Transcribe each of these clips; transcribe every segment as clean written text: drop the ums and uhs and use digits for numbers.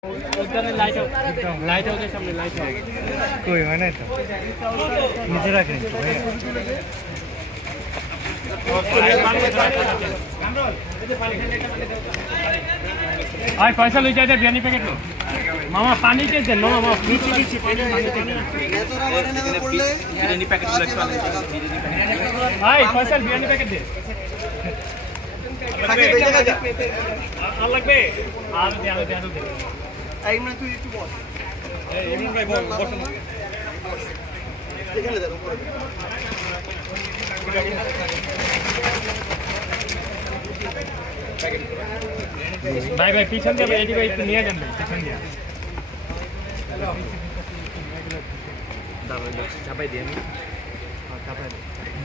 light হাউসের সামনে light house কই হয় না তো নিচে রাখেন ভাই পয়সা লই যাইতে বিরিয়ানি প্যাকেট লো মামা পানি কে দেন না মামা ফ্রিতে দিচ্ছি পানি বিরিয়ানি প্যাকেট গুলো একটু ভাই পয়সা বিরিয়ানি প্যাকেট দে লাগে বেজে গেছে আর লাগবে আর দে এই মানে তুই একটু বস এই ইমরান ভাই বস এখানে দাও ভাই ভাই পিছন দিয়ে এডি ভাই একটু নিয়ে যান ভাই পিছন দিয়ে দাঁড়াও চাপাই দিই আমি চাপাই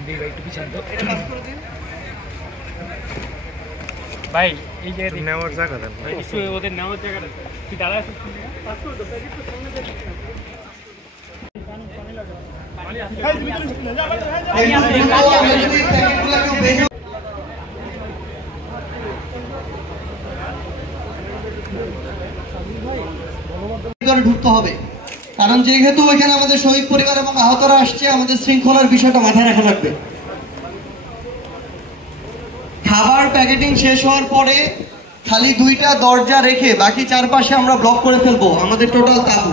দিই ভাই একটু পিছন তো এটা পাস করে দিন ভাই এই যে নেওয়ার জায়গা দেন ভাই একটু ওদের নেওয়ার জায়গাটা কি দাঁড়া আছে পাস করে দাও একটু সামনে দিয়ে পানি লাগা পানি আসে ভাই তুমি চলে যা ভাই ঢুকতে হবে কারণ যেহেতু এখানে আমাদের শহীদ পরিবার এবং আহতরা আসছে আমাদের শৃঙ্খলার বিষয়টা মাথায় রাখা লাগবে খাবার প্যাকেটিং শেষ হওয়ার পরে খালি 2টা দরজা রেখে বাকি চারপাশে আমরা ব্লক করে ফেলবো আমাদের টোটাল তাবু